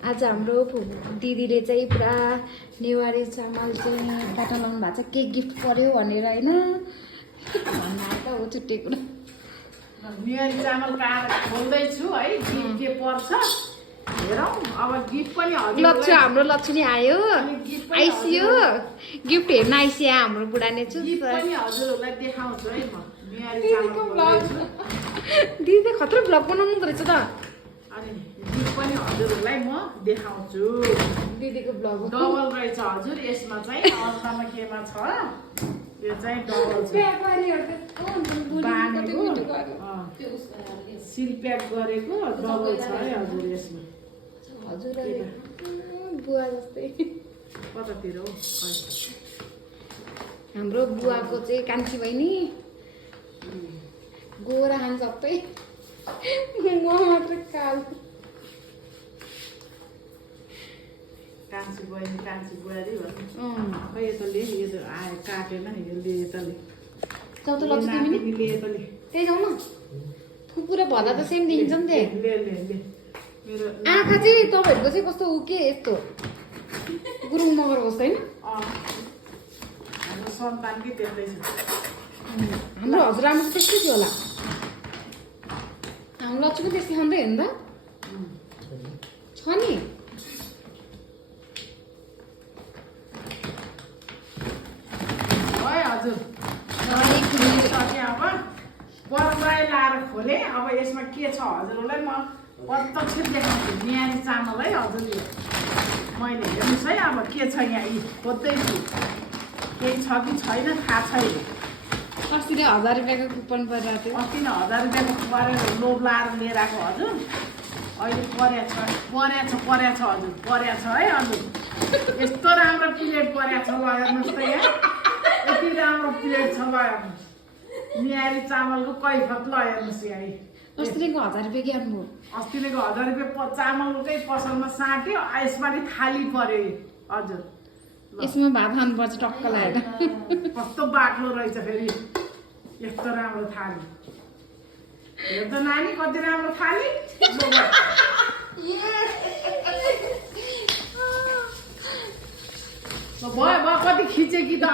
आज हाम्रो दिदीले चाहिँ पुरा नेवारी चामल चाहिँ पठाउनु भएको छ के गिफ्ट पर्यो भनेर होइन भन्नु त हो छुट्टै कुरा नेवारी चामल खोल्दैछु है गिफ्ट के पर्छ हेरौँ अब गिफ्ट पनि लक्ष्य हाम्रो लक्ष्मी आयो आइसियो गिफ्ट हेर्न आइसियो हाम्रो बुढाले छु गिफ्ट पनि हजुरहरूलाई देखाउँछु है म नेवारी चामल खोल्दैछु दिदी त खतरा भ्लग बनाउनु रहेछ त अनि गिफ्ट पनि हजुरहरूलाई म देखाउँछु दिदीको भ्लग डबल रहेछ हजुर यसमा चाहिँ अन्नमा केमा छ यो चाहिँ डबल छ बाँडेको सिल प्याक गरेको डबल छ है हजुर यसमा हजुर बुवा जस्तै कतातिर हो हाम्रो बुवाको चाहिँ कान्छी बहिनी गोरा खान्छ सबै म मात्र कालो कान्छी बहिनी कान्छी बुहारी भन्नु खै यो त ले यो त आयो काटेन नि यो ले त ले चौथो लक्ष्य तिमी नि ले त ले त्यही जाउँ न पुरा भदा त सेम देखिन्छ नि त्यही ले ले ले मेरो आँखा चाहिँ तपाईँहरूको चाहिँ कस्तो उ के यस्तो गुरुङ मगर कस्तो होइन हाम्रो सन्तान कि त्यस्तै छ हाम्रो हजुरआमा चाहिँ त्यस्तै थियो होला हाम्रो लक्ष्मी पनि त्यस्तै खाँदै हेर्नु त छ नि है हजुर सक्यो अब परम्परा लाएर खोले अब यसमा के छ हजुरहरूलाई म प्रत्यक्ष देखाउँछु नेवारी चामल है हजुरले मैले हेर्नुहोस् है अब के छ यहाँ यी खोज्दैछु केही छ कि छैन थाहा छैन अस्ति नै 1000 रुपियाँको कुपन परिरहेको थियो अस्ति नै 1000 रुपियाँको परेर लोभ लाएर लिएर आएको हजुर अहिले पर्या छ हजुर पर्या छ है हजुर यस्तो राम्रो प्लेट पर्या छ ल हेर्नुहोस् त यहाँ यति राम्रो प्लेट छ ल हेर्नुहोस् नेवारी चामलको कैफत ल हेर्नुहोस् यहाँ अस्ति नैको 1000 रुपियाँ के आउनुभयो अस्ति नैको 1000 रुपियाँ चामलकै पसलमा साट्यो यसपालि थाली पर्यो हजुर यसमा भात खानुपर्छ टक्क लगाएर कस्तो बाक्लो रहेछ फेरि यस्तो राम्रो थाली हेर्दा नानी कति राम्रो थाली भयो कति खिचे कि त